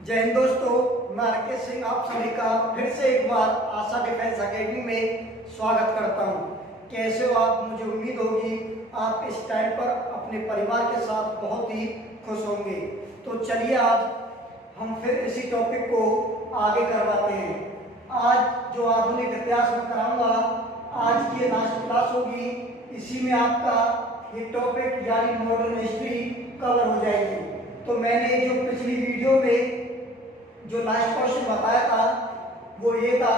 जय हिंद दोस्तों, मैं राकेश सिंह आप सभी का फिर से एक बार आशा डिफेंस एकेडमी में स्वागत करता हूं। कैसे हो आप? मुझे उम्मीद होगी आप इस टाइम पर अपने परिवार के साथ बहुत ही खुश होंगे। तो चलिए आज हम फिर इसी टॉपिक को आगे करवाते हैं। आज जो आधुनिक इतिहास में कराऊंगा, आज की लास्ट क्लास होगी, इसी में आपका ये टॉपिक यानी मॉडर्न हिस्ट्री कवर हो जाएगी। तो मैंने जो पिछली वीडियो में जो लास्ट क्वेश्चन बताया था वो ये था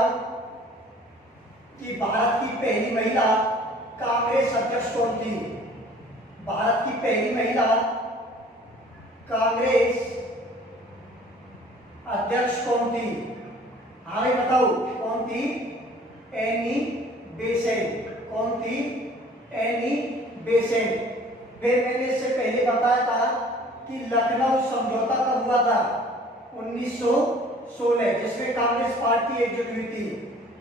कि भारत की पहली महिला कांग्रेस अध्यक्ष कौन थी। भारत की पहली महिला कांग्रेस अध्यक्ष कौन थी? हाँ भाई बताओ कौन थी? Annie Besant. कौन थी? Annie Besant. फिर मैंने इससे पहले बताया था कि लखनऊ समझौता कब हुआ था? 1916, जिसमें कांग्रेस पार्टी एकजुट हुई थी।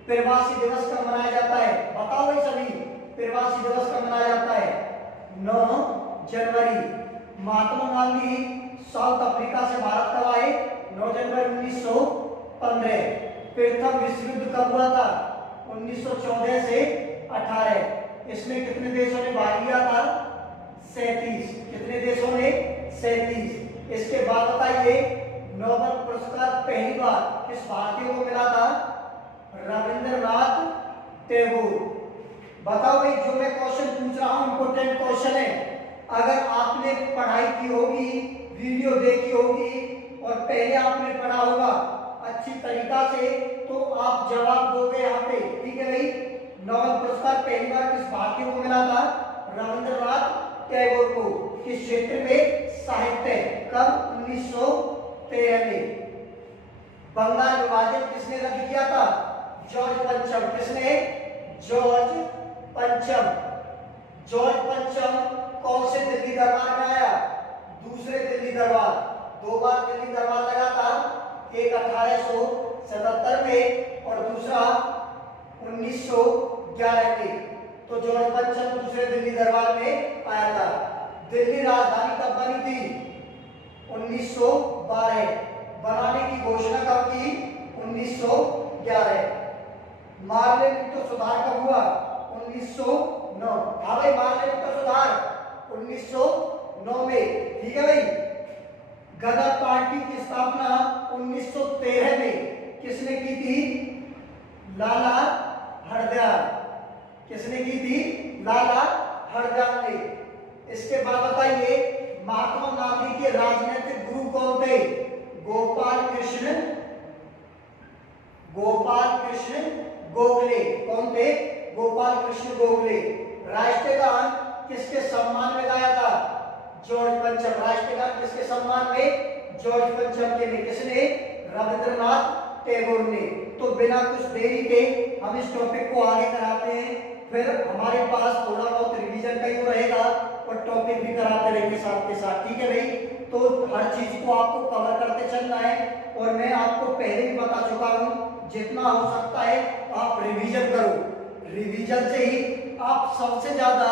प्रवासी दिवस कब मनाया जाता है? बताओ भाई सभी, प्रवासी दिवस कब मनाया जाता है? 9 जनवरी। महात्मा गांधी साउथ अफ्रीका से भारत कब आए? 9 जनवरी 1915। प्रथम विश्व युद्ध कब हुआ था? 1914 से 18। इसमें कितने देशों ने भाग लिया था? 37। कितने देशों ने? 37। इसके बाद बताइए नोबेल पुरस्कार पहली बार किस भारतीय को मिला था? रविंद्रनाथ टैगोर। बताओ भाई, जो मैं क्वेश्चन पूछ रहा हूं इंपोर्टेंट क्वेश्चन है। अगर आपने पढ़ाई की होगी, वीडियो देखी होगी और पहले आपने पढ़ा होगा अच्छी तरीका से, तो आप जवाब दोगे यहाँ पे। ठीक है भाई, नोबेल पुरस्कार पहली बार किस भारतीय को मिला था? रविंद्रनाथ टैगोर को। किस क्षेत्र में? साहित्य। कब? 1913 में। बंगाल विभाजन किसने रद्द किया था? जॉर्ज पंचम। किसने? जॉर्ज पंचम। जॉर्ज पंचम कौन से दिल्ली दरबार में आया? दूसरे दिल्ली दरबार। 2 बार दिल्ली दरबार लगा था, एक 1877 में और दूसरा 1911 में। तो जॉर्ज पंचम दूसरे दिल्ली दरबार में आया था। दिल्ली राजधानी कब बनी थी? 1912। बनाने की घोषणा कब की? 1911। मार्लेनित्व सुधार कब हुआ? 1909। हाँ भाई, मार्लेनित्व सुधार 1909 में। ठीक है भाई। गदर पार्टी की स्थापना 1913 में किसने की थी? लाला हरदयाल। किसने की थी? लाला हरदयाल ने। इसके बाद बताइए महात्मा गांधी के राजनीतिक गुरु कौन थे? गोपाल कृष्ण गोखले। कौन थे? गोपाल कृष्ण गोखले। राष्ट्रीय गान किसके सम्मान में गाया था? जॉर्ज पंचम। राष्ट्रीय गान किसके सम्मान में? जॉर्ज पंचम के लिए। किसने? रविंद्रनाथ टैगोर ने। तो बिना कुछ देरी के हम इस टॉपिक को आगे कराते हैं। फिर हमारे पास थोड़ा बहुत रिवीजन का ही रहेगा और टॉपिक भी कराते रहेंगे साथ के साथ। ठीक है भाई, तो हर चीज को आपको कवर करते चलना है। और मैं आपको पहले भी बता चुका हूं, जितना हो सकता है आप रिवीजन करो। रिवीजन से ही आप सबसे ज्यादा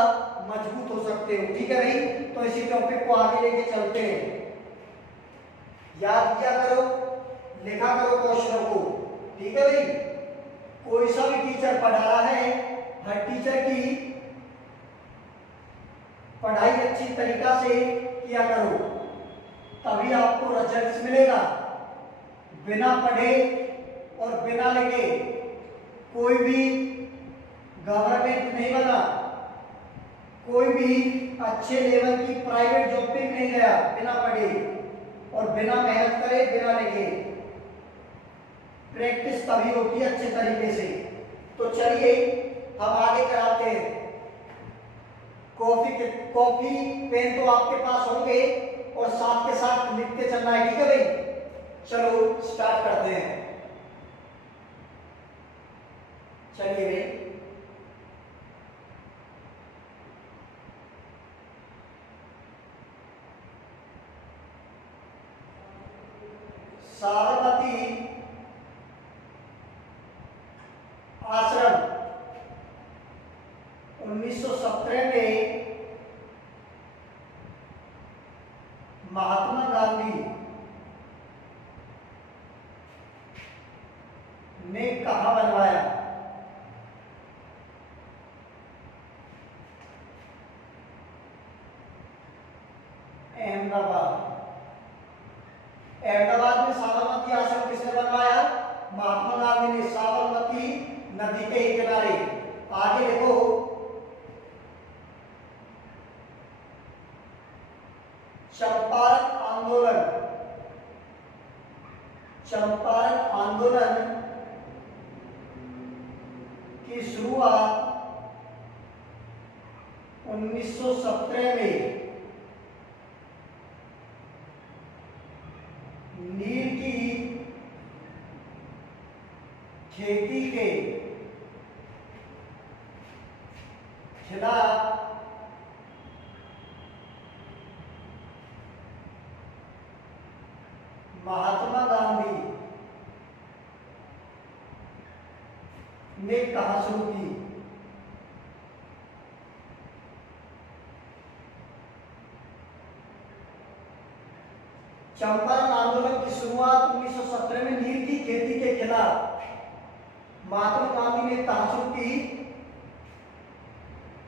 मजबूत हो सकते हो। ठीक है भाई, तो इसी टॉपिक को आगे लेके चलते हैं। याद किया करो, लिखा करो क्वेश्चनों को। ठीक है भाई, कोई सा भी टीचर पढ़ा रहा है, हर टीचर की पढ़ाई अच्छी तरीका से किया करो, तभी आपको रिजल्ट्स मिलेगा। बिना पढ़े और बिना लिखे कोई भी गवर्नमेंट नहीं बना, कोई भी अच्छे लेवल की प्राइवेट जॉब पे नहीं गया बिना पढ़े और बिना मेहनत करे, बिना लिखे। प्रैक्टिस तभी होती है अच्छे तरीके से। तो चलिए हम आगे कराते हैं। कॉपी पेन तो आपके पास होंगे और साथ के साथ लिखते चलना है। ठीक है भाई, चलो स्टार्ट करते हैं। चलिए भाई, साबरमती आश्रम 1917 में महात्मा गांधी ने कहाँ बनवाया? अहमदाबाद। अहमदाबाद में साबरमती आश्रम किसने बनवाया? महात्मा गांधी ने, साबरमती नदी के किनारे। आगे देखो, चंपारण आंदोलन। चंपारण आंदोलन की शुरुआत 1917 में नील की खेती के खिलाफ महात्मा गांधी ने कहाँ शुरू की? चंपारण आंदोलन की शुरुआत 1917 में नील की खेती के खिलाफ महात्मा गांधी ने कहाँ शुरू की?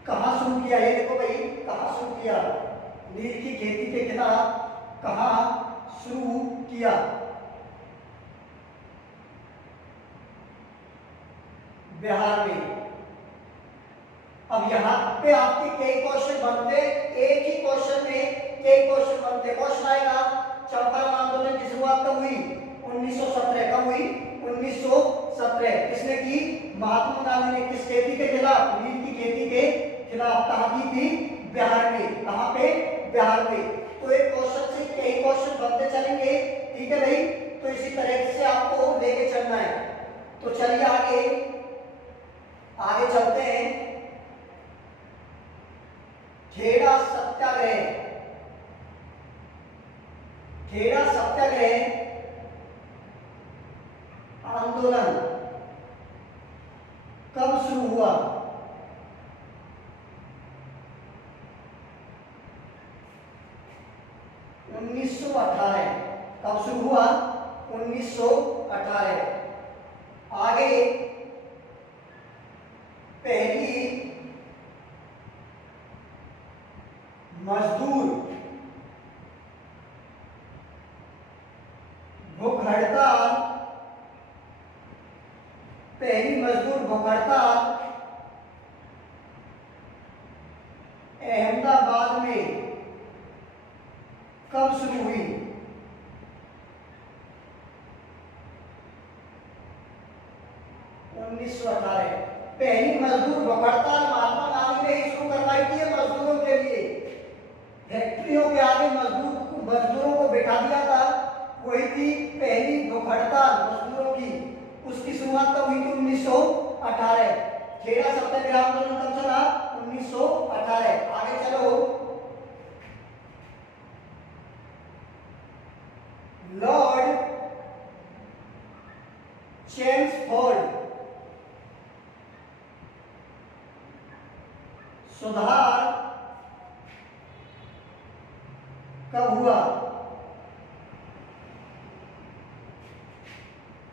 कहाँ शुरू किया? ये देखो भाई, कहाँ शुरू किया? नील की खेती के खिलाफ कहाँ शुरू किया? बिहार में। अब यहाँ पे आपके कई क्वेश्चन बनते, एक ही क्वेश्चन में कई क्वेश्चन बनते। क्वेश्चन आएगा, चंपारण आंदोलन की शुरुआत कब हुई? 1917। कब हुई? 1917। किसने की? महात्मा गांधी ने। किस खेती के खिलाफ? नील की खेती के खिलाफ। कहाँ की थी? बिहार में। कहाँ पे? बिहार में। तो एक क्वेश्चन से कई क्वेश्चन बनते चलेंगे, ठीक है भाई। तो इसी तरह से आपको लेके चलना है। तो चलिए आगे चलते हैं। खेड़ा सत्याग्रह। खेड़ा सत्याग्रह आंदोलन कब शुरू हुआ? कब शुरू हुआ? 1918। आगे, पहली मजदूर भूख हड़ताल, पहली मजदूर भूख हड़ताल अहमदाबाद में कब शुरू हुई? 1918। पहली मजदूर भूख हड़ताल महात्मा गांधी ने ही शुरू करवाई थी मजदूरों के लिए। फैक्ट्रियों के आगे मजदूरों को बैठा दिया था, वही थी पहली भूख हड़ताल मजदूरों की। उसकी शुरुआत कब हुई थी? 1918। खेड़ा सत्याग्रह आंदोलन कब चला? 1918। आगे चलो, लॉर्ड चेम्सफोर्ड सुधार कब हुआ?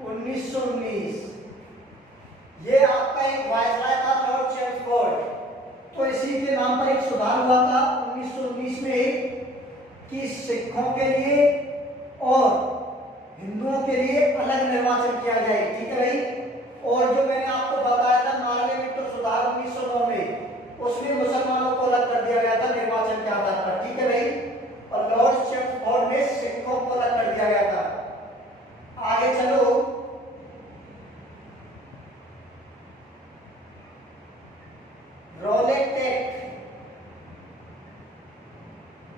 1919। ये आपका एक वायसराय था, लॉर्ड चेम्सफोर्ड। तो इसी के नाम पर एक सुधार हुआ था 1919 में कि सिखों के लिए और हिंदुओं के लिए अलग निर्वाचन किया जाए, ठीक है भाई। और जो मैंने आपको बताया था पार्लियामेंट सुधार 1909 में, उसमें मुसलमानों को अलग कर दिया गया था निर्वाचन के आधार पर, ठीक है भाई। और लॉर्ड चेम्सफोर्ड में सिखों को अलग कर दिया गया था। आगे चलो, रॉलेट एक्ट,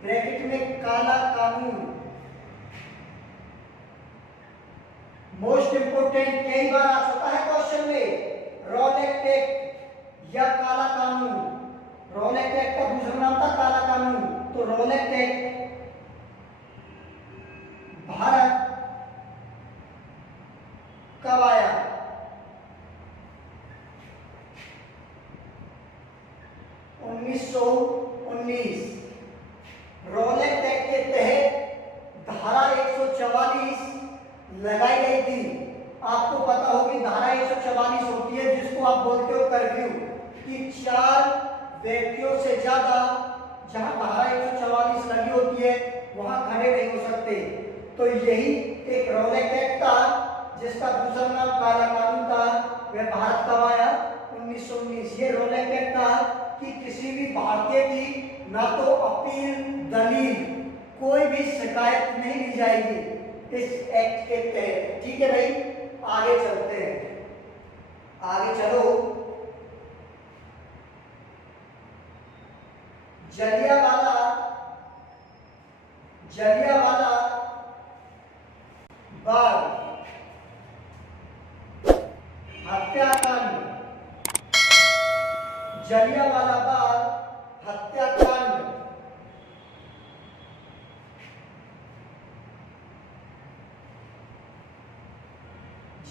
ब्रैकेट में काला कानून। मोस्ट इंपोर्टेंट, कई बार आ चुका है क्वेश्चन में, रॉलेट एक्ट या काला कानून। रॉलेट एक्ट का दूसरा नाम था काला कानून। तो रॉलेट एक्ट भारत कब आया? 1919। रॉलेट एक्ट के तहत धारा 144 लगाई गई थी। आपको पता होगी धारा 144 होती है जिसको आप बोलते हो कर्फ्यू, कि 4 व्यक्तियों से ज्यादा जहां धारा 144 लगी होती है वहां खड़े नहीं हो सकते। तो यही एक रॉलेट एक्ट था जिसका दूसरा नाम काला कानून था, वह भारत कब आया? 1919। ये रॉलेट एक्ट था कि किसी भी भारतीय की ना तो अपील, दलील, कोई भी शिकायत नहीं ली जाएगी इस एक्ट के तहत। ठीक है भाई, आगे चलते हैं, आगे चलो। जलियांवाला बाग हत्याकांड, जलियांवाला बाग हत्याकांड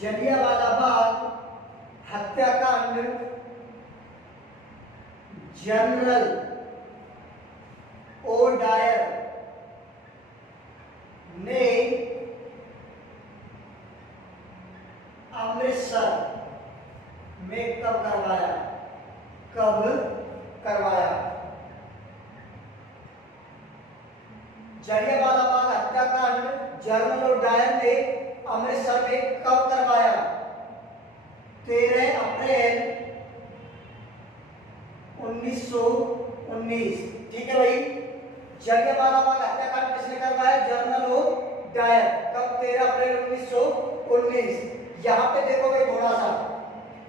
जलियांवाला बाग हत्याकांड जनरल ओ डायर ने अमृतसर में कब करवाया? कब करवाया? जलियांवाला बाग हत्याकांड जनरल ओ डायर ने अमृतसर में कब करवाया? 13 अप्रैल 1919। ठीक है भाई, जलियांवाला बाग हत्याकांड किसने करवाया? General O Dyer. कब? 13 अप्रैल 1919। यहाँ पे देखो भाई, थोड़ा सा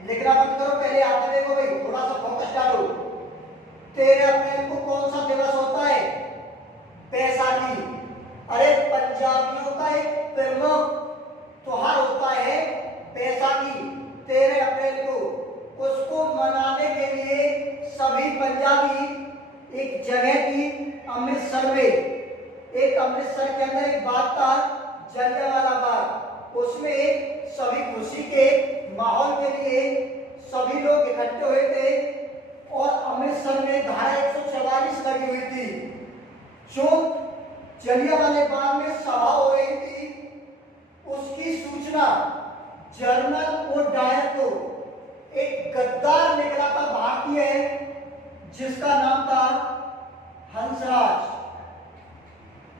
लिखना मत करो, पहले यहाँ पे देखो भाई, थोड़ा सा फोकस डालो। 13 अप्रैल को कौन सा दिवस होता है? बैसाखी। अरे पंजाबियों का एक प्रमुख त्योहार होता है बैसाखी 13 अप्रैल को। उसको मनाने के लिए सभी पंजाबी एक जगह थी अमृतसर में, एक अमृतसर के अंदर एक बाग था जलियांवाला बाग, उसमें सभी खुशी के माहौल के लिए सभी लोग इकट्ठे हुए थे और अमृतसर में धारा 144 लगी हुई थी। जो जलियांवाला बाग में सभा हो रही थी उसकी सूचना जनरल ओ डायर को एक गद्दार निकला था भारतीय जिसका नाम था हंसराज।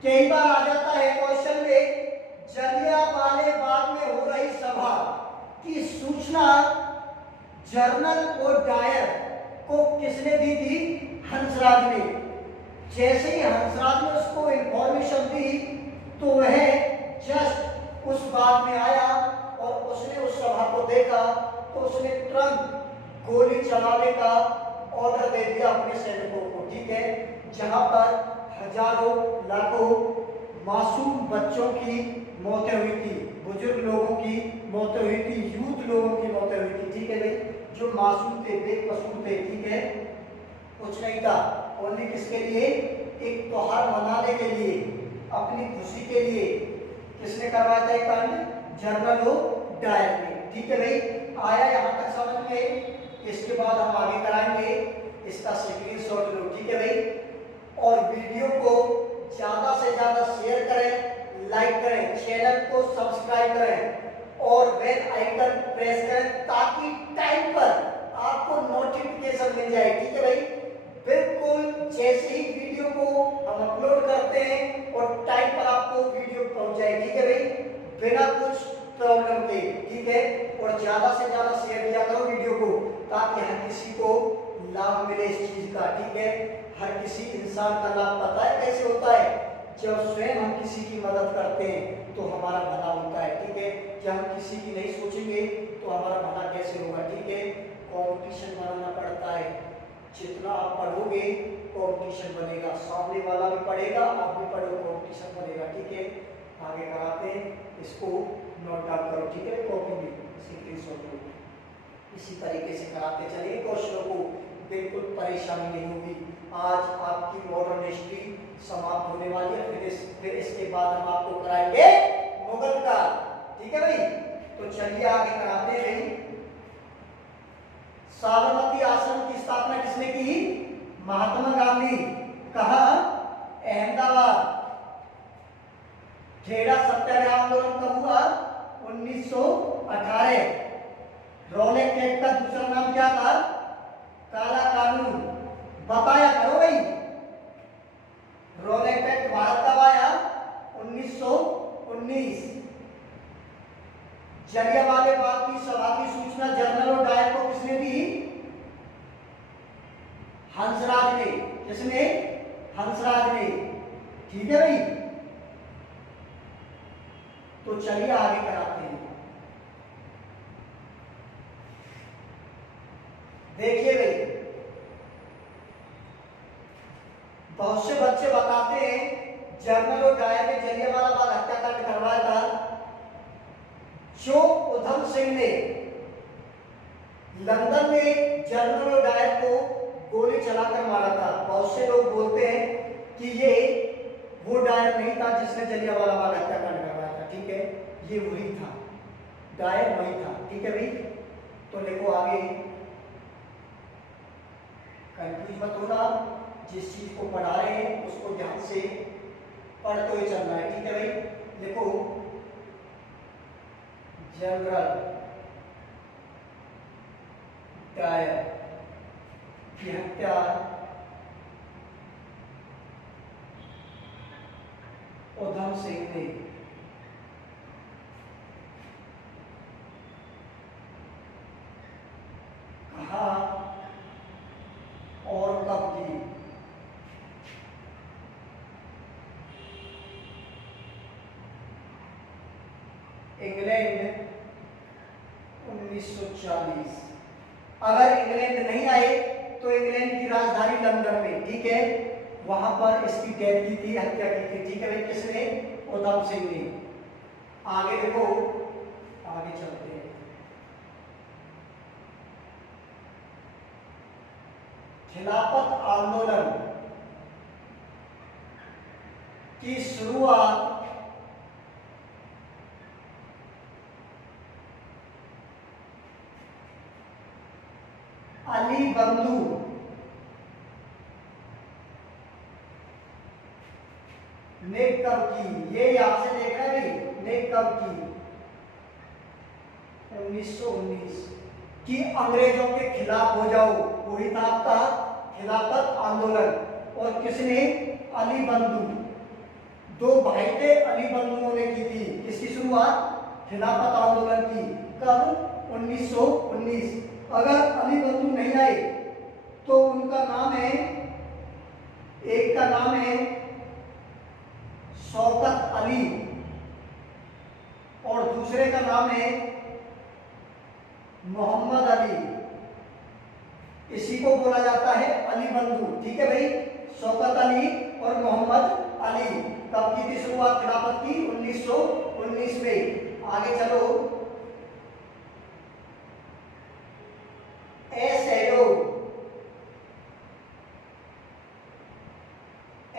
कई बार आ जाता है क्वेश्चन में, जलियांवाला बाग में हो रही सभा की सूचना जनरल ओ डायर को किसने दी थी? हंसराज ने। जैसे ही हंसराज ने उसको इंफॉर्मेशन दी तो वह जस्ट उस बाग में आया और उसने उस सभा को देखा तो उसने तुरंत गोली चलाने का ऑर्डर दे दिया अपने सैनिकों को। ठीक है, जहां पर हजारों लाखों मासूम बच्चों की मौतें हुई थी, बुजुर्ग लोगों की मौतें हुई थी, यूथ लोगों की मौतें हुई थी। ठीक है भाई, जो मासूम थे, बेकसूर थे। ठीक है, कुछ नहीं था, ओनली किसके लिए? एक त्योहार मनाने के लिए, अपनी खुशी के लिए किसने करवाया था कांड? जनरल ओ डायर ने। ठीक है भाई, आया यहाँ तक समझ में? इसके बाद हम आगे कराएंगे, इसका स्क्रीनशॉट लो। ठीक है भाई, और वीडियो को ज्यादा से ज्यादा शेयर करें, लाइक करें, चैनल को सब्सक्राइब करें और बेल आइकन प्रेस करें ताकि टाइम पर आपको नोटिफिकेशन मिल जाए। ठीक है भाई, बिल्कुल जैसे ही वीडियो को हम अपलोड करते हैं और टाइम पर आपको वीडियो पहुंच जाए। ठीक है भाई, बिना कुछ प्रॉब्लम के। ठीक है, और ज्यादा से ज्यादा शेयर किया करो वीडियो को ताकि हर किसी को लाभ मिले इस चीज का। ठीक है, हर किसी इंसान का लाभ पता है कैसे होता है? जब स्वयं हम किसी की मदद करते हैं तो हमारा भला होता है। ठीक है, जब हम किसी की नहीं सोचेंगे तो हमारा भला कैसे होगा? ठीक है, कंपटीशन बनाना पड़ता है, जितना आप पढ़ोगे कंपटीशन बनेगा, सामने वाला भी पढ़ेगा, आप भी पढ़ो, कंपटीशन बनेगा। ठीक है, आगे कराते हैं, इसको नोट डाउन करो। ठीक है, कॉपी में स्क्रीनशॉट लो। इसी तरीके से कराते चलिए क्वेश्चनों को, बिल्कुल परेशानी नहीं होगी। आज आपकी मॉडर्न हिस्ट्री समाप्त होने वाली है, फिर इसके बाद हम आपको कराएंगे मुगल काल। ठीक है भाई, तो चलिए आगे कराते हैं। साबरमती आश्रम की स्थापना किसने की? महात्मा गांधी। कहा? अहमदाबाद। खेड़ा सत्याग्रह आंदोलन कब हुआ? 1918। रॉलेट एक्ट का दूसरा नाम क्या था? काला कानून। बताया करो भाई। रॉलेट एक्ट भारत कब आया? 1919। जलियांवाला बाग की सभा की सूचना जनरल और डायर को किसने दी? हंसराज ने। किसने? हंसराज ने। ठीक है भाई। तो चलिए आगे कराते हैं। देखिए भाई, बहुत से बच्चे बताते हैं जनरल और डायर ने जलियांवाला बाग हत्याकांड करवाया था। जो उधम सिंह ने लंदन में जनरल और डायर को गोली चलाकर मारा था। बहुत से लोग बोलते हैं कि ये वो डायर नहीं था जिसने जलियांवाला बाग हत्याकांड करवाया था। ठीक है, ये वही था, डायर वही था। ठीक है भाई। तो देखो आगे, कंफ्यूज मत होना, जिस चीज को पढ़ा रहे हैं उसको ध्यान से पढ़ते हुए चलना है। ठीक है भाई। देखो, जनरल डायर की हत्या उधम सिंह ने कहा और कब की? इंग्लैंड 1940। अगर इंग्लैंड नहीं आए तो इंग्लैंड की राजधानी लंदन में, ठीक है, वहां पर इसकी डेथ की थी, हत्या की थी। ठीक है भाई। किसने? उधम सिंह ने। आगे देखो, आगे चलते हैं। खिलाफत आंदोलन की शुरुआत अली बंधु ने कब की? ये यहां से देख रहे हैं, ने कब की? 1919। कि अंग्रेजों के खिलाफ हो जाओ, वही था आपका खिलाफत आंदोलन। और किसने? अली बंधु। दो भाई थे, अली बंधुओं ने की थी। किसकी शुरुआत? खिलाफत आंदोलन की। कब? 1919। अगर अली बंधु नहीं आए तो उनका नाम है, एक का नाम है शौकत अली और दूसरे का नाम है मोहम्मद अली। इसी को बोला जाता है अली बंधु। ठीक है भाई। शौकत अली और मोहम्मद अली। कब की थी शुरुआत खिलाफत की? 1919 में। आगे चलो।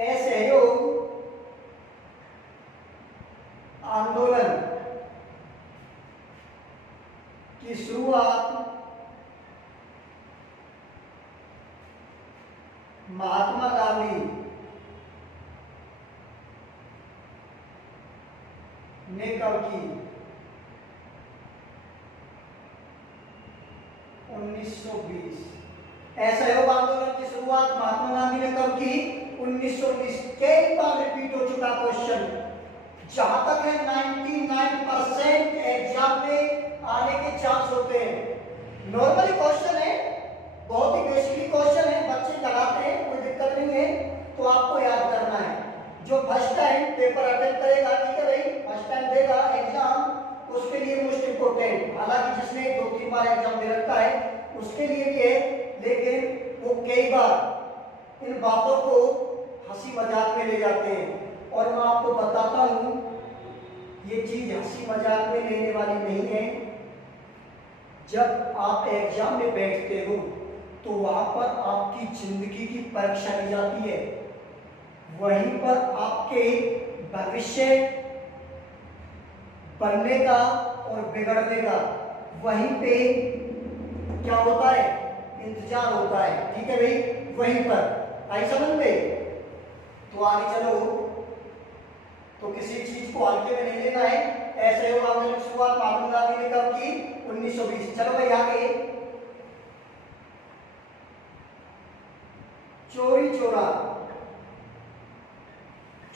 असहयोग आंदोलन की शुरुआत महात्मा गांधी ने कब की? 1920। असहयोग आंदोलन की शुरुआत महात्मा गांधी ने कब की? 1919। कई बार रिपीट हो चुका क्वेश्चन। जहां तक है 99% एग्जाम में आने के चांस होते हैं। नॉर्मली क्वेश्चन है, बहुत ही बेसिक क्वेश्चन है, बच्चे लगाते हैं, कोई दिक्कत नहीं है। तो आपको याद करना है, जो फर्स्ट टाइम पेपर अटेंड करेगा, ठीक है भाई, फर्स्ट टाइम देगा एग्जाम, उसके लिए मोस्ट इंपोर्टेंट। हालांकि जिसने 2-3 बार एग्जाम दे रखा है उसके लिए भी है, लेकिन वो कई बार इन बातों को हंसी मजाक में ले जाते हैं। और मैं आपको बताता हूं, ये चीज हंसी मजाक में लेने वाली नहीं है। जब आप एग्जाम में बैठते हो तो वहां पर आपकी जिंदगी की परीक्षा ली जाती है। वहीं पर आपके भविष्य बनने का और बिगड़ने का वहीं पे क्या होता है? इंतजार होता है। ठीक है भाई। वहीं पर आई समझ में। तो आगे चलो। तो किसी चीज को हल्के में नहीं लेना है। ऐसे हो आंदोलन की शुरुआत ने कब की? 1920। चलो भाई आगे, चोरी चोरा,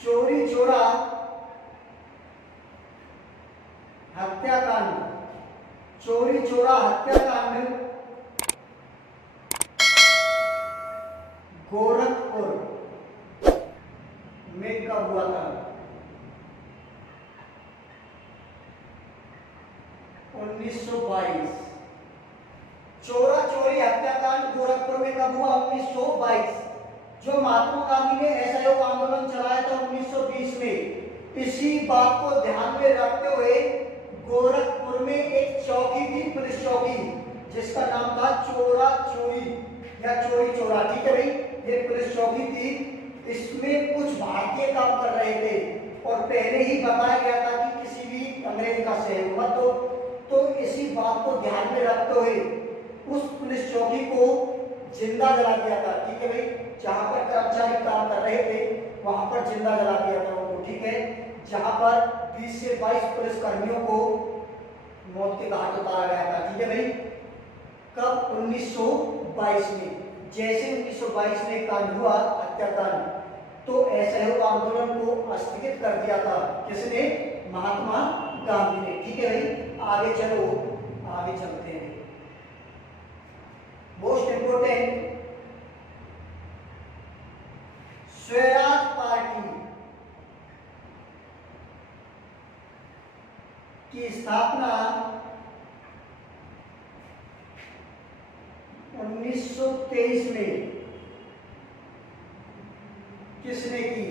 चोरी चोरा हत्याकांड, चोरी चोरा हत्याकांड गोरखपुर में कब हुआ था? 1922। चोरा चोरी हत्याकांड गोरखपुर में कब हुआ? 1922। जो महात्मा गांधी ने असहयोग आंदोलन चलाया था 1920 में, इसी बात को ध्यान में रखते हुए गोरखपुर में एक चौकी थी, पुलिस चौकी, जिसका नाम था चोरा चोरी या चोरी चोरा। ठीक है भाई, ये पुलिस चौकी थी। इसमें कुछ भारतीय काम कर रहे थे और पहले ही बताया गया था कि किसी भी अंग्रेज का सहयोग मत हो। तो इसी बात को ध्यान में रखते हुए उस पुलिस चौकी को जिंदा जला दिया था। ठीक है भाई, जहां पर कर्मचारी काम कर रहे थे वहां पर जिंदा जला दिया था उनको। ठीक है, जहां पर 20 से 22 पुलिस कर्मियों को मौत के घाट उतारा गया था। ठीक है भाई, कब? 1922 में। जैसे 1922 में कांड हुआ हत्याकांड, तो असहयोग आंदोलन को स्थगित कर दिया था। किसने? महात्मा गांधी ने। ठीक है भाई, आगे चलो, आगे चलते हैं। मोस्ट इंपोर्टेंट, स्वराज पार्टी की स्थापना 1923 में किसने की?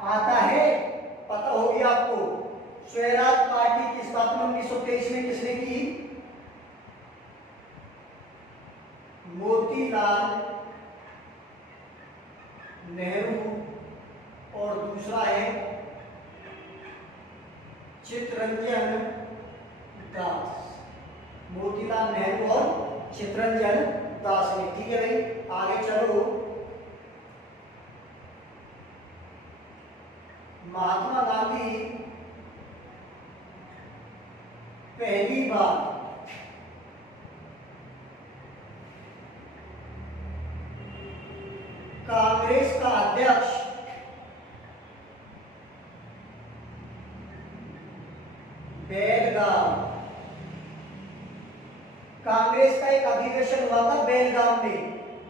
आता है? पता होगी आपको। स्वराज पार्टी की स्थापना 1923 में किसने की? मोतीलाल नेहरू, और दूसरा है चित्तरंजन दास। मोतीलाल नेहरू और चित्तरंजन दास ने। ठीक है भाई, आगे चलो। महात्मा गांधी पहली बार कांग्रेस का अध्यक्ष बेलगाम, कांग्रेस का एक अधिवेशन हुआ था बेलगाम में,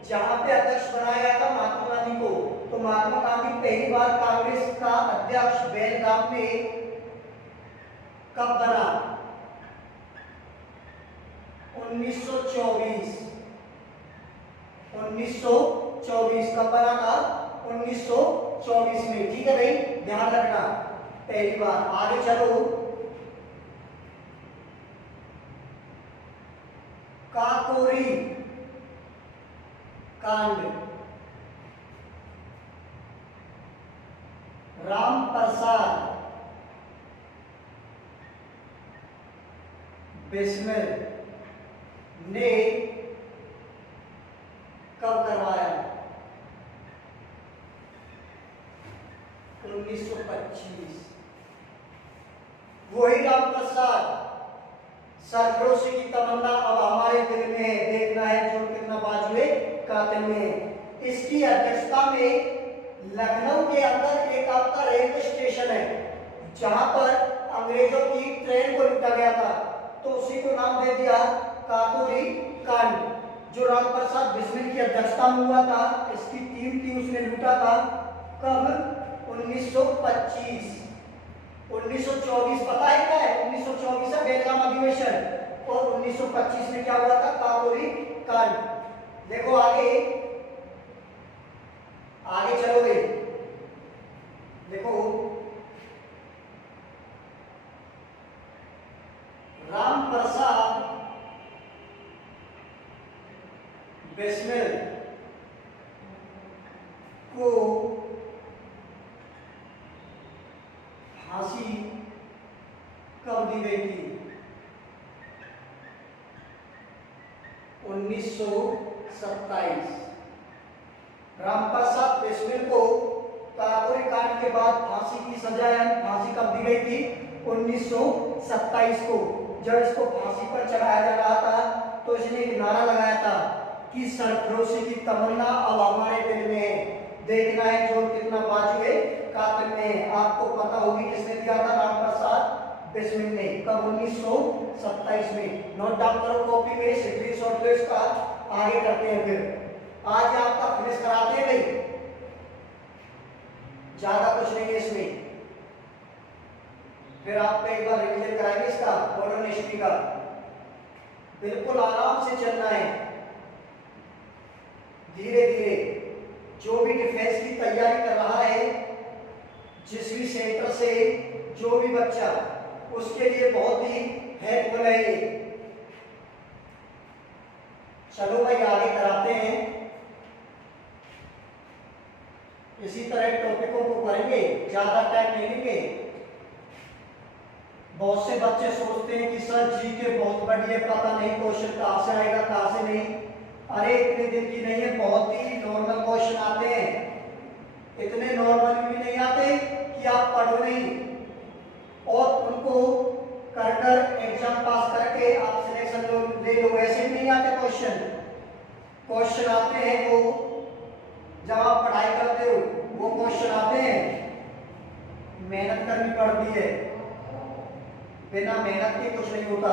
जहां पे अध्यक्ष बनाया गया था महात्मा गांधी को। तो महात्मा गांधी पहली बार कांग्रेस का अध्यक्ष बेलगाम में कब बना? 1924। 1924 कब बना था? 1924 में। ठीक है भाई, ध्यान रखना, पहली बार। आगे चलो, काकोरी कांड, राम प्रसाद बिस्मिल ने कब करवाया? 1925। वही राम प्रसाद, सरफरोशी की तमन्ना अब हमारे दिल में है, देखना है जो कितना बाजुए कातिल में है। इसकी अध्यक्षता में लखनऊ के अंदर एक आपका रेलवे स्टेशन है, जहां पर अंग्रेजों की ट्रेन को लूटा गया था, तो उसी को नाम दे दिया काकोरी कांड, जो राम प्रसाद बिस्मिल की अध्यक्षता में हुआ था। इसकी टीम थी, उसने लूटा था। कब? 1925। 1924 पता है क्या है? 1924 है बेलगाम अधिवेशन, और 1925 में क्या हुआ था? काकोरी कांड। देखो आगे, आगे चलोगे, देखो राम प्रसाद बिस्मिल को फांसी कब दी गई थी? 1927। रामप्रसाद बिस्मिल को काकोरी कांड के बाद फांसी की सजा यानी फांसी कब दी गई थी? 1927 1927 को जब इसको फांसी पर चढ़ाया जा रहा था तो इसने एक नारा लगाया था कि सरफरोशी की तमन्ना अब हमारे दिल में है, देखना है जोर कितना बाजुए कातिल में है। आपको पता होगी किसने दिया था, राम प्रसाद बिस्मिल ने। कब? 1927 में। नोट डाउन करो कॉपी में, हिस्ट्री शॉर्ट लिस्ट का आगे करते हैं। फिर आज आपका फिनिश कराते हैं भाई, ज्यादा कुछ नहीं है इसमें। फिर आपको एक बार रिवीजन कराएंगे इसका मॉडर्न हिस्ट्री का। बिल्कुल आराम से चलना है, धीरे धीरे। जो भी डिफेंस की तैयारी कर रहा है, जिस भी सेंटर से जो भी बच्चा, उसके लिए बहुत ही हेल्पफुल है ये। चलो भाई आगे कराते हैं। इसी तरह टॉपिकों को करेंगे, ज्यादा टाइम नहीं लेंगे। बहुत से बच्चे सोचते हैं कि सर जी के बहुत बढ़िया, पता नहीं क्वेश्चन कहाँ से आएगा कहाँ से नहीं। अरे इतने दिन की नहीं है, बहुत ही नॉर्मल क्वेश्चन आते हैं। इतने नॉर्मल भी नहीं आते कि आप पढ़ो नहीं, और उनको कर कर एग्जाम पास करके आप सिलेक्शन ले लो, वैसे नहीं आते क्वेश्चन। क्वेश्चन आते हैं वो जब आप पढ़ाई करते हो, वो क्वेश्चन आते हैं, मेहनत करनी पड़ती है। बिना मेहनत के कुछ नहीं होता।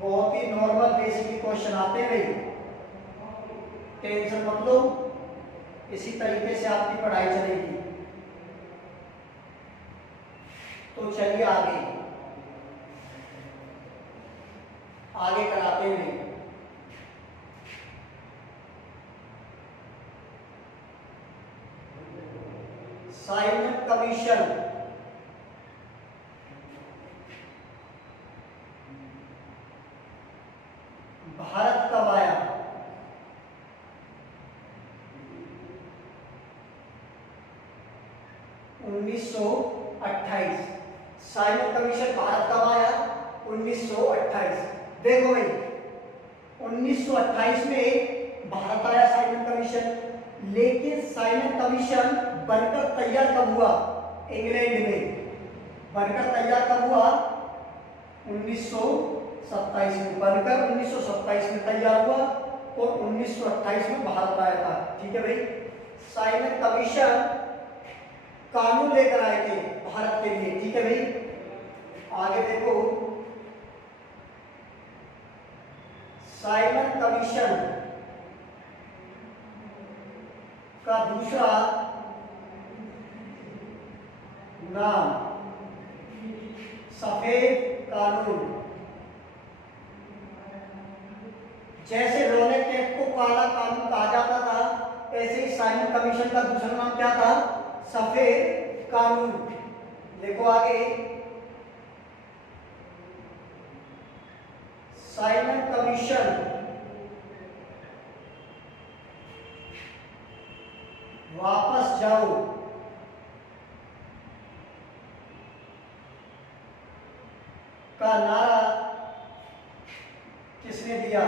बहुत ही नॉर्मल बेसिक क्वेश्चन आते हैं भाई, टेंशन मत लो। इसी तरीके से आपकी पढ़ाई चलेगी। तो चलिए आगे आगे कराते हैं। साइमन कमीशन भारत कब आया? 1928। साइमन कमीशन भारत कब आया? 1928। देखो भाई 1928 में भारत आया साइमन कमीशन, लेकिन साइमन कमीशन बनकर तैयार कब हुआ? इंग्लैंड में। बनकर तैयार कब हुआ? 1927 में। बनकर 1927 में तैयार हुआ और 1928 में भारत आया था। ठीक है भाई। साइमन कमीशन कानून लेकर आए थे भारत के लिए। ठीक है भाई। आगे देखो, साइमन कमीशन का दूसरा नाम सफेद कानून। जैसे रॉलेट एक्ट को काला कानून कहा जाता था, ऐसे ही साइमन कमीशन का दूसरा नाम क्या था? सफेद कानून। देखो आगे, साइमन कमीशन वापस जाओ का नारा किसने दिया?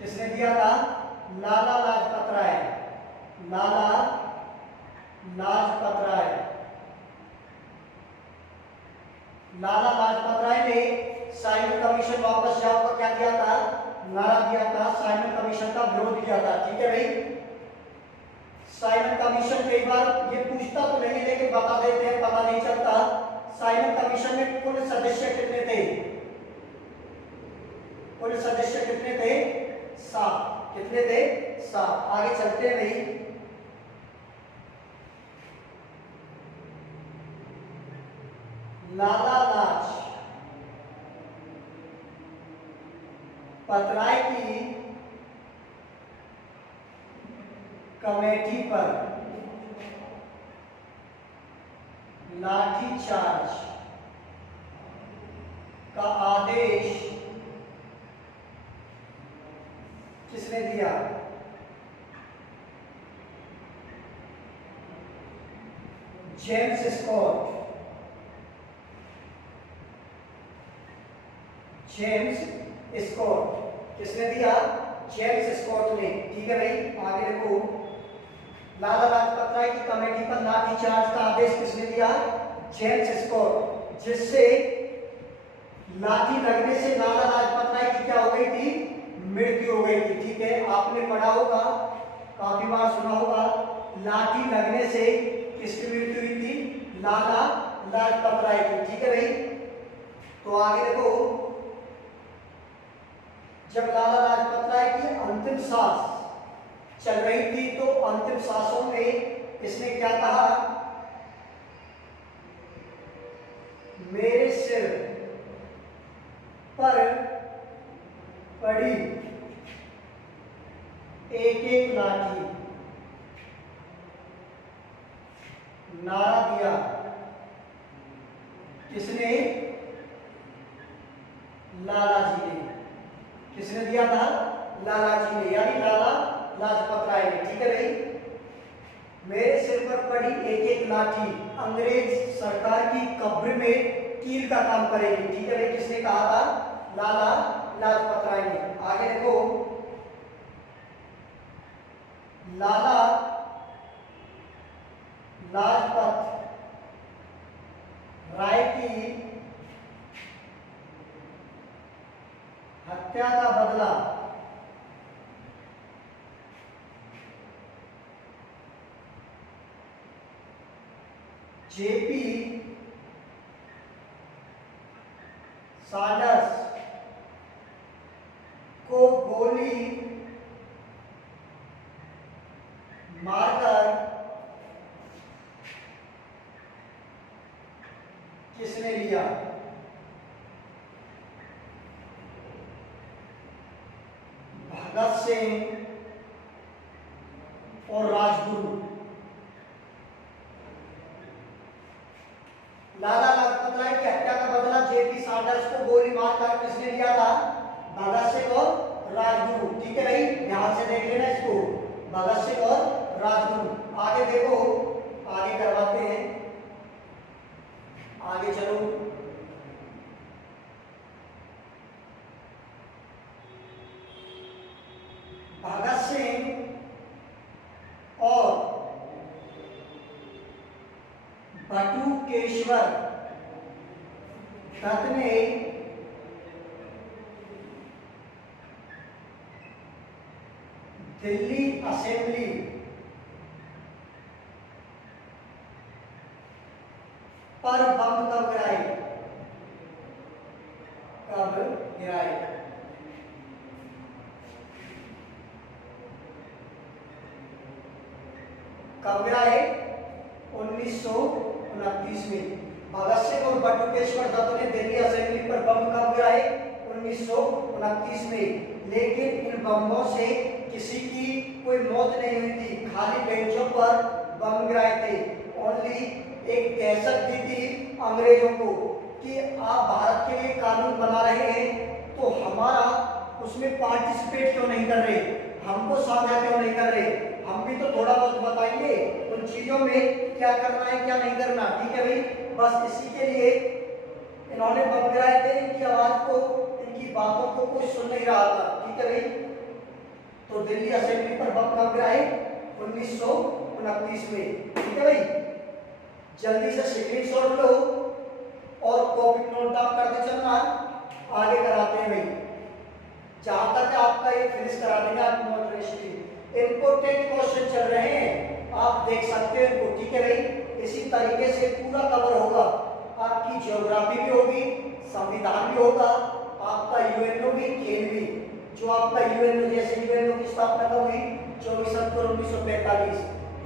किसने दिया था? लाला लाजपत राय। लाला लाजपत राय। लाला लाजपत राय ने साइमन कमीशन वापस जाओ का क्या दिया था? नारा दिया था। साइमन कमीशन का विरोध किया था। ठीक है भाई। साइमन कमीशन कई बार ये पूछता तो नहीं, लेकिन बता देते हैं, पता नहीं चलता। साइमन कमीशन में कुल सदस्य कितने थे? कुल सदस्य कितने थे? 7। कितने थे? 7। आगे चलते हैं भाई। लाला लाजपत राय की कमेटी पर लाठीचार्ज का आदेश किसने दिया? James Scott. जेम्स स्कॉट किसने दिया? जेम्स स्कॉट ने। ठीक है भाई। आगे देखो, लाला कमेटी पर लाठीचार्ज का आदेश किसने दिया? जेम्स स्कॉट, जिससे लाठी लगने से लाला लाजपत राय की क्या हो गई थी? मृत्यु हो गई थी। ठीक है, आपने पढ़ा होगा, काफी बार सुना होगा, लाठी लगने से किसकी मृत्यु हुई थी? लाला लाजपत राय की। ठीक है भाई, तो आगे देखो, जब लाला लाजपत राय की अंतिम सांस चल रही थी तो अंतिम सांसों में इसने क्या कहा? मेरे सिर पर पड़ी एक एक लाठी, नारा दिया। किसने? लाला जी ने। किसने दिया था? लाला जी ने, यानी लाला लाजपत राय ने। ठीक है भाई, मेरे सिर पर पड़ी एक एक लाठी अंग्रेज सरकार की कब्र में कील का काम करेगी। ठीक है भाई, किसने कहा था? लाला लाजपत राय ने। आगे देखो, लाला लाजपत राय की हत्या का बदला जेपी सैंडर्स को गोली मारकर किसने लिया? भगत सिंह और राजगुरु। लाला लाजपत राय की हत्या का बदला जेपी सैंडर्स को गोली मारकर किसने लिया था? भगत सिंह और राजगुरु। ठीक है भाई, ध्यान से देख लेना इसको, भगत सिंह और राजगुरु। आगे देखो, आगे करवाते हैं, आगे चलो। भगत सिंह और बटुकेश्वर दत्त ने दिल्ली असेंबली पर बम कब गिराए? कब गिराए? कब गिराए? 1929 में। भगत सिंह और बटुकेश्वर दत्त ने दिल्ली असेंबली पर बम कब गिराए? 1929 में। लेकिन इन बमों से किसी की कोई मौत नहीं हुई थी, खाली बेंचों पर बम गिराए थे। ओनली एक दहशत दी थी अंग्रेजों को कि आप भारत के लिए कानून बना रहे हैं तो हमारा उसमें पार्टिसिपेट क्यों नहीं कर रहे, हमको साझा क्यों नहीं कर रहे, हम भी तो थोड़ा बहुत बताएंगे उन चीजों में क्या करना है क्या नहीं करना। ठीक है भाई, बस इसी के लिए इन्होंने बम गिराए थे। इनकी आवाज को, इनकी बातों को कोई सुन नहीं रहा था। ठीक है भाई, तो दिल्ली असेंबली पर बम कब गिराए? 1929 में। ठीक है भाई, जल्दी से स्क्रीनशॉट लो और कॉपी नोट डाउन करते चलना। आगे कराते हैं भाई, जहां तक आपका ये फिनिश करा देंगे आप नोट हिस्ट्री। इंपोर्टेंट क्वेश्चन चल रहे हैं, आप देख सकते हो इनको। ठीक है भाई, इसी तरीके से पूरा कवर होगा। आपकी ज्योग्राफी भी होगी, संविधान भी होगा, आपका यूएनओ भी, खेल भी। जो आपका यूएनओ, जैसे यूएनओ की स्थापना कब हुई? 24 अक्टूबर 1945।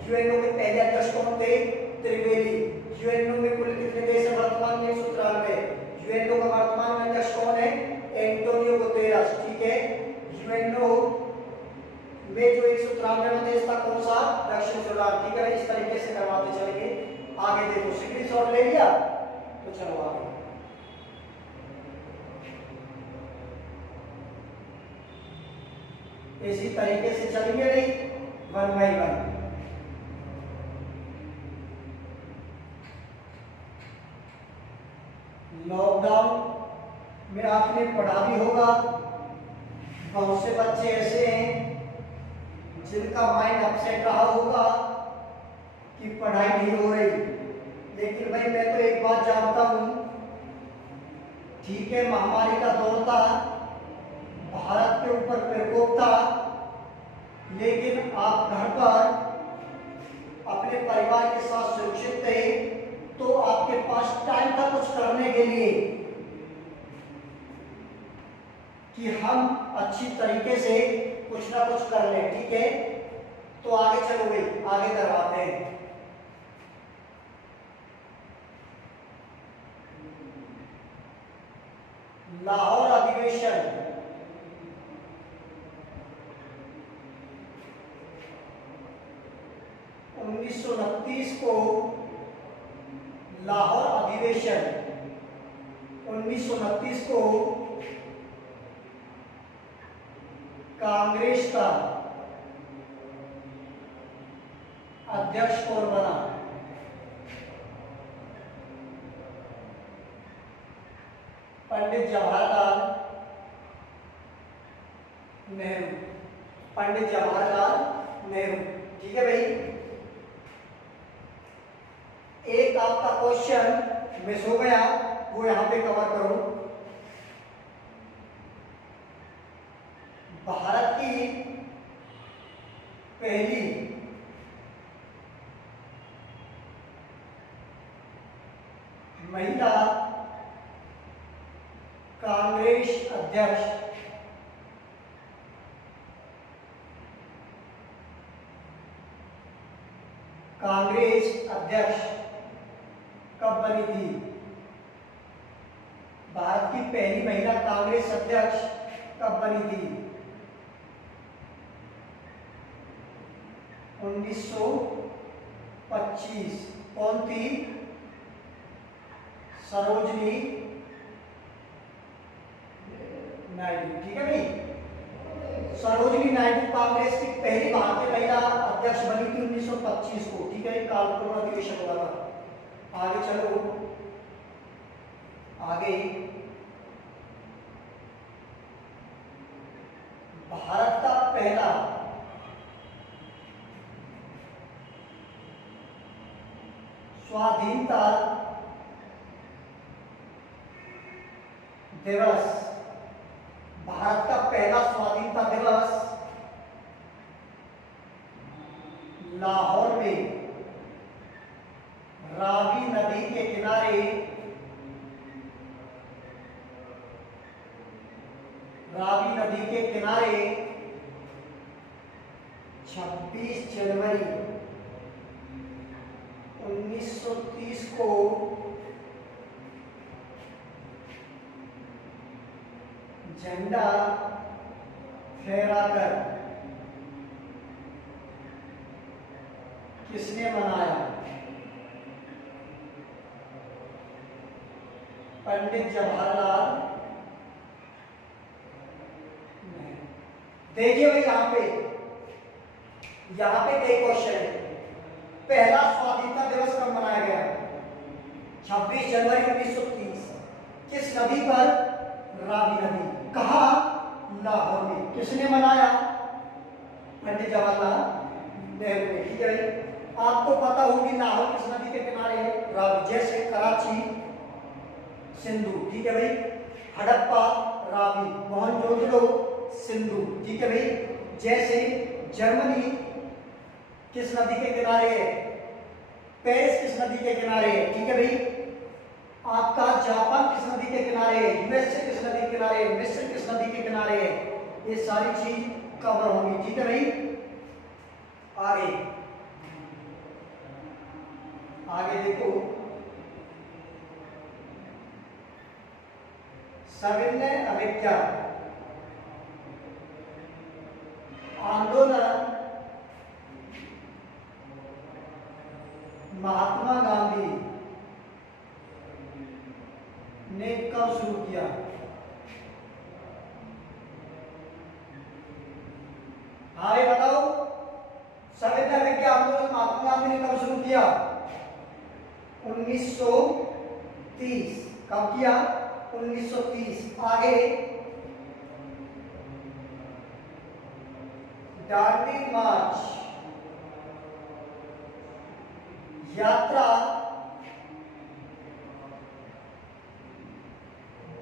यूएनओ के पहले अध्यक्ष कौन थे? त्रिवेदी। यूएनओ में कुल कितने देश हैं वर्तमान में? 193। यूएनओ का वर्तमान में अध्यक्ष कौन है? Antonio Guterres. ठीक है, यूएनओ में जो 193वां देश था कौन सा? दक्षिण सूडान। ठीक है, इस तरीके से करवाते चलेंगे। आगे देखो, स्क्रीनशॉट ले लिया तो चलो आगे। इसी तरीके से चलेंगे नहीं, 1 बाय 1। लॉकडाउन में आपने पढ़ा भी होगा, बहुत से बच्चे ऐसे हैं जिनका माइंड अपसेट रहा होगा कि पढ़ाई नहीं हो रही, लेकिन भाई मैं तो एक बात जानता हूं, ठीक है महामारी का दौर था, भारत के ऊपर प्रकोप था, लेकिन आप घर पर अपने परिवार के साथ सुरक्षित थे, तो आपके पास टाइम था कुछ करने के लिए कि हम अच्छी तरीके से कुछ ना कुछ कर लें। ठीक है, तो आगे चलो भाई, आगे करवाते हैं। लाहौर अधिवेशन 1929 को, लाहौर अधिवेशन 1929 को कांग्रेस का अध्यक्ष कौन बना? पंडित जवाहरलाल नेहरू। पंडित जवाहरलाल नेहरू। ठीक है भाई, एक आपका क्वेश्चन मिस हो गया, वो यहां पे कवर करो। भारत की पहली महिला कांग्रेस अध्यक्ष कब बनी थी? भारत की पहली महिला कांग्रेस अध्यक्ष कब बनी थी? 1925। कौन थी? सरोजनी नायडू। ठीक है भाई, सरोजनी नायडू कांग्रेस की पहली भारतीय महिला अध्यक्ष बनी थी 1925 को। ठीक है, कालपुर अधिवेशन हुआ था। आगे चलो, आगे भारत का पहला स्वाधीनता दिवस, भारत का पहला स्वाधीनता दिवस लाहौर में रावी नदी के किनारे, रावी नदी के किनारे 26 जनवरी 1930 को झंडा फहराकर किसने मनाया? पंडित जवाहरलाल नेहरू। देखिए भाई, यहां पे कई क्वेश्चन है। पहला स्वाधीनता दिवस कब मनाया गया? 26 जनवरी 1930। किस नदी पर? रावी नदी। कहा? लाहौर में। किसने मनाया? पंडित जवाहरलाल नेहरू ने। ठीक है, आपको पता होगी लाहौर किस नदी के किनारे है? रावी। जैसे कराची सिंधु। ठीक है भाई, हड़प्पा रावी, मोहनजोदड़ो सिंधु। ठीक है भाई, जैसे जर्मनी किस नदी के किनारे है? पेरिस किस नदी के किनारे है? ठीक है भाई, आपका जापान किस नदी के किनारे है? यूएसए किस नदी के किनारे है? मिस्र किस नदी के किनारे है? ये सारी चीज कवर होगी। ठीक है भाई, आगे आगे देखो, सविनय अवज्ञा आंदोलन महात्मा गांधी ने कब शुरू किया? हाँ ये बताओ, सविनय अवज्ञा आंदोलन महात्मा गांधी ने कब शुरू किया? 1930। कब किया? 1930। आगे दांडी मार्च यात्रा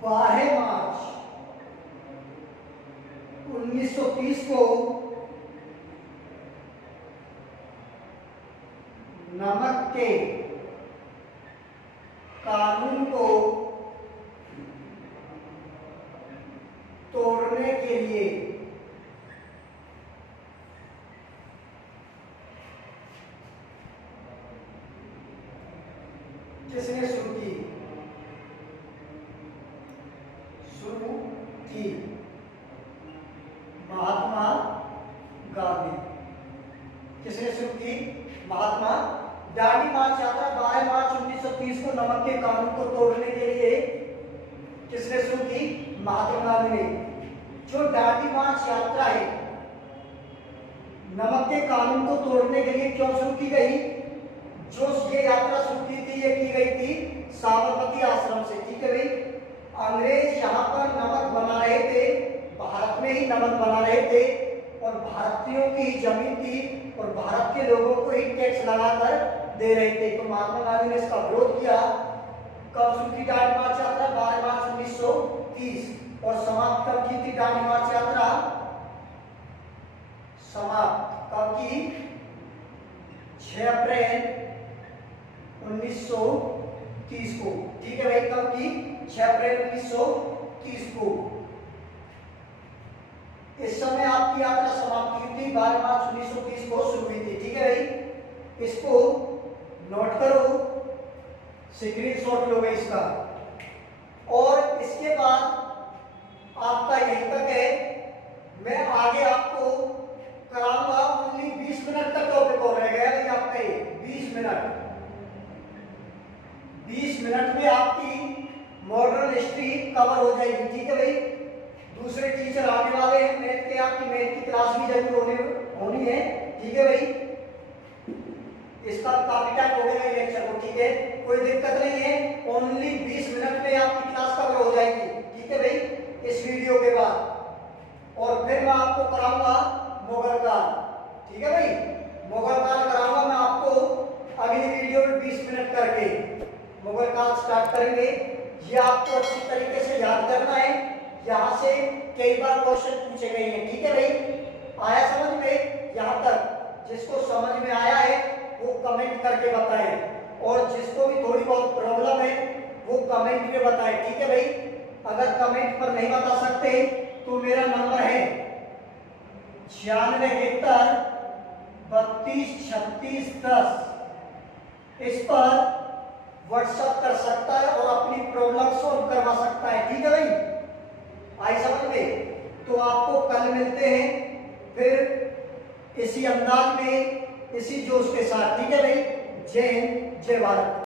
12 मार्च 1930 को नमक के कानून को तोड़ने के लिए किसने शुरू की? महात्मा गांधी। किसने शुरू की? महात्मा। दांडी मार्च यात्रा 12 मार्च 1930 को नमक के कानून को तोड़ने के लिए किसने शुरू की? महात्मा गांधी ने। जो दांडी मार्च यात्रा है नमक के कानून को तोड़ने के लिए क्यों शुरू की गई? जो ये यात्रा शुरू की थी ये की गई थी साबरमती आश्रम से। ठीक है भाई। अंग्रेज यहाँ पर नमक बना रहे थे, भारत में ही नमक बना रहे थे और भारतीयों की ही जमीन थी और भारत के लोगों को ही टैक्स लगाकर दे रहे थे। तो महात्मा गांधी ने इसका विरोध किया। कब शुरू की दांडी मार्च यात्रा? 12 मार्च 1930। और समाप्त कब की थी दांडी मार्च यात्रा? समाप्त कब की? 6 अप्रैल 1930 को। ठीक है भाई। कब की? 6 अप्रैल 1930 को। इस समय आपकी यात्रा समाप्त हुई थी 12 मार्च 1930 को शुरू हुई थी। ठीक है भाई। इसको नोट करो, स्क्रीनशॉट लो भाई इसका। और इसके बाद आपका यहीं तक है। मैं आगे आपको कराऊंगा। ओनली 20 मिनट का टॉपिक हो रह गया भाई आपका ये 20 मिनट। 20 मिनट में आपकी मॉडर्न हिस्ट्री कवर हो जाएगी। ठीक है भाई। दूसरे टीचर आने वाले हैं मैथ के, आपकी मैथ की क्लास भी जरूर होनी है। ठीक है भाई। इसका काफी टाइम हो गया लेक्चर को। ठीक है, कोई दिक्कत नहीं है। ओनली 20 मिनट में आपकी क्लास कवर हो जाएगी। ठीक है भाई। इस वीडियो के बाद और फिर मैं आपको कराऊंगा मुगल काल। ठीक है भाई। मुगल काल कराऊंगा मैं आपको अगली वीडियो में 20 मिनट करके मुगल काल स्टार्ट करेंगे। ये आपको अच्छी तरीके से याद करना है। यहाँ से कई बार क्वेश्चन पूछे गए हैं। ठीक है भाई। आया समझ में? यहाँ तक जिसको समझ में आया है वो कमेंट करके बताएं और जिसको भी थोड़ी बहुत प्रॉब्लम है वो कमेंट में बताएं। ठीक है भाई। अगर कमेंट पर नहीं बता सकते तो मेरा नंबर है 9671 32 36 10। इस पर व्हाट्सएप कर सकता है और अपनी प्रॉब्लम सॉल्व करवा सकता है। ठीक है भाई। आई समझ में? तो आपको कल मिलते हैं फिर इसी अंदाज में, इसी जोश के साथ। ठीक है भाई। जय हिंद, जय भारत।